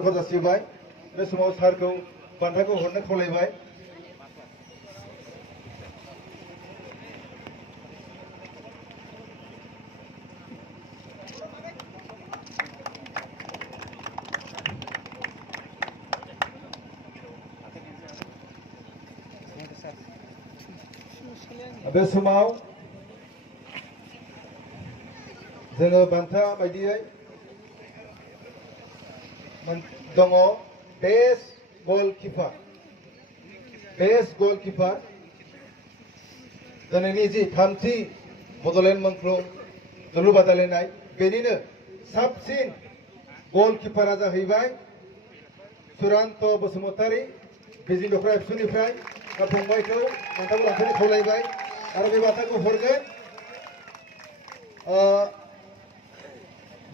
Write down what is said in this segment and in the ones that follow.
साबायखर जासिबाय बे समाव सारखौ बान्थाखौ हरनो खावलायबाय बे समाव जोङो बान्था बायदियै दङ बेस्ट गलकिपार दिनैनि जि थामथि बड'लेण्ड मोनख्रं जोलुर बादायलायनाय बेनिनो साबसिन गलकिपारा जाहैबाय सुरान्त बसुमतारी बिजनि दख'रा एबसुनिफ्राय फंबायखौ बान्थाखौ लांफैनो खावलायबाय आरो बे बान्थाखौ हरगोन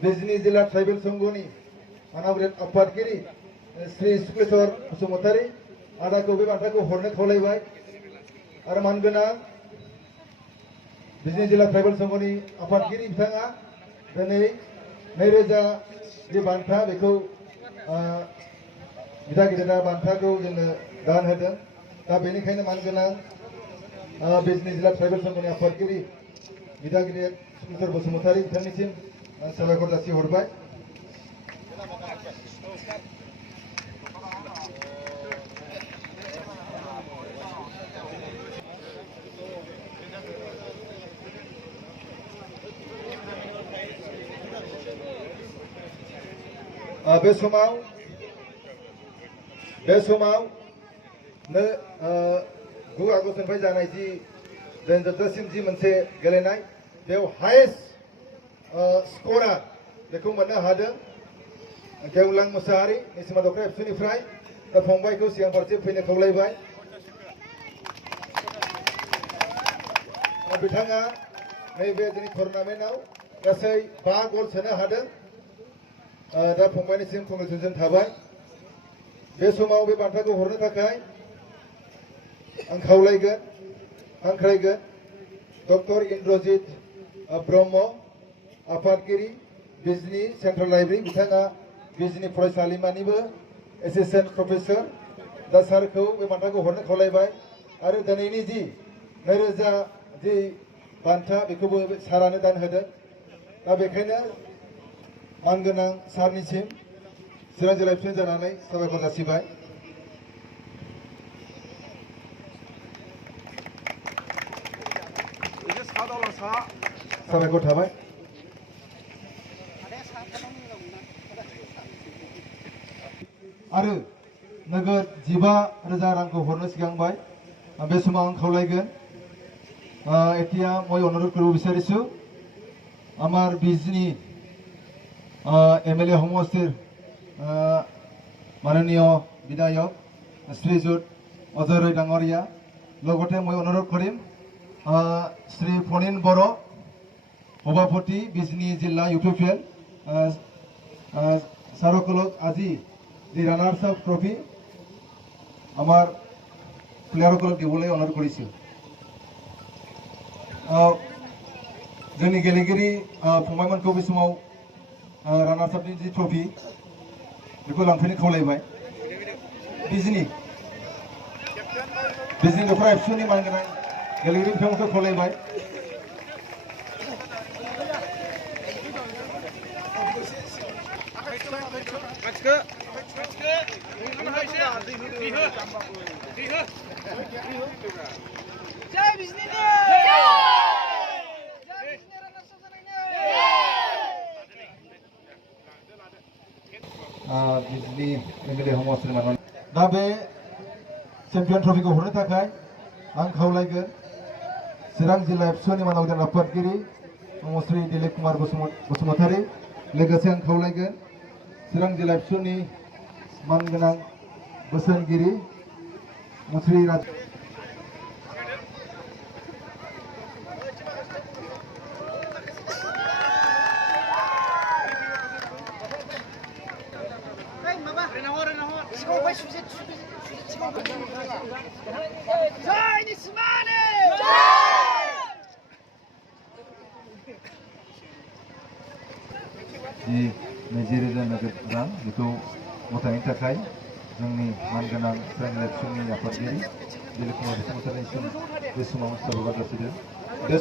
बिजनि जिल्ला ट्राइबेल संघनि मानावग्रेद आफादगिरि श्री सुक्लेश्वर बसुमतारी आदाखौ बे बान्थाखौ हरनो खावलायबाय आरो मानगोनां बिजनि जिल्ला ट्राइबेल संघनि आफादगिरि बिथाङा दिनै 2000 जि बान्था बेखौ बिदा गिदिरा बान्थाखौ जोंनो दान होदों दा बेनिखायनो मानगोनां बिजनि जिल्ला ट्राइबेल संघनि आफादगिरि बिदा गिदिर सुक्लेश्वर बसुमतारी बिथांनिसिम साबायखर जासिहरबाय बे समाव 9 आगस्तनिफ्राय जानाय जि जोबजासिम जि मोनसे गेलेनाय बेयाव हाइस्ट स्करार बेखौ मोननो हादों गेवलां मोसाहारि निसिमा दख'रा एबसुनिफ्राय दा फंबायखौ सिगां फारसे फैनो खावलायबाय बिथाङा नैबे जोंनि टुर्नामेन्टआव गासै 5 गल सोनो हादों दा फंबायनिसिम कंग्रेचुलेसन थाबाय बे समाव बे बान्थाखौ हरनो थाखाय आं खावलायगोन हांख्रायगोन डक्टर इन्द्रजित ब्रह्म आफादगिरि बिजनि सेन्ट्रेल लाइब्रेरि बिथाङा बिजनि फरायसालिमानिबो एसिस्टेन्ट प्रफेसर दा सारखौ बे बान्थाखौ हरनो खावलायबाय आरो दिनैनि जि 2000 जि बान्था बेखौबो सारानो दान होदों दा बेखायनो मानगोनां सारनिसिम चिरां जिल्ला एबसुनि जानानै साबायखर जासिबाय साबायखर थाबाय आरो नोगोद 15,000 रांखौ हरनो सिगांबाय बे समाव आं खावलायगोन এতিয়া মই অনুৰোধ কৰিব বিচাৰিছো আমাৰ বিজনী এমএলএ সমষ্টিৰ মাননীয় বিধায়ক শ্ৰীযুত অজয় ৰয় ডাঙৰীয়া লগতে মই অনুৰোধ কৰিম শ্ৰী ফণীন বড় সভাপতি বিজনী জিলা ইউপিপিএল ছাৰসকলক আজি যি ৰানাৰ্ছ আপ ট্ৰফি আমাৰ প্লেয়াৰসকলক দিবলৈ অনুৰোধ কৰিছোঁ जोंनि गेलेगिरि फंबायमोनखौ बे समाव रानार्स आपनि जि ट्रफि बेखौ लांफैनो खावलायबाय बिजनि दख'रा एबसुनि मानगोनां गेलेगिरि बिथांमोनखौ खावलायबाय बिजनी एमएलए समष्टिनि मानगोनां दा बे चेम्पियन ट्रफिखौ हरनो थाखाय आं खावलायगोन चिरां जिल्ला एबसुनि मानगोनां आफादगिरि श्री दिलीप कुमार बसुमतारी लोगोसे आं खावलायगोन चिरां जिल्ला एबसुनि मानगोनां बोसोनगिरि श्री राज जी 20,000 नगद रां बेखौ गथायनि थाखाय जोंनि मानगोनां प्राइम इलेक्सननि आफादगिरि दिलीप कुमार बसुमतारीनिसिम बे समाव साबायखर जासिदों।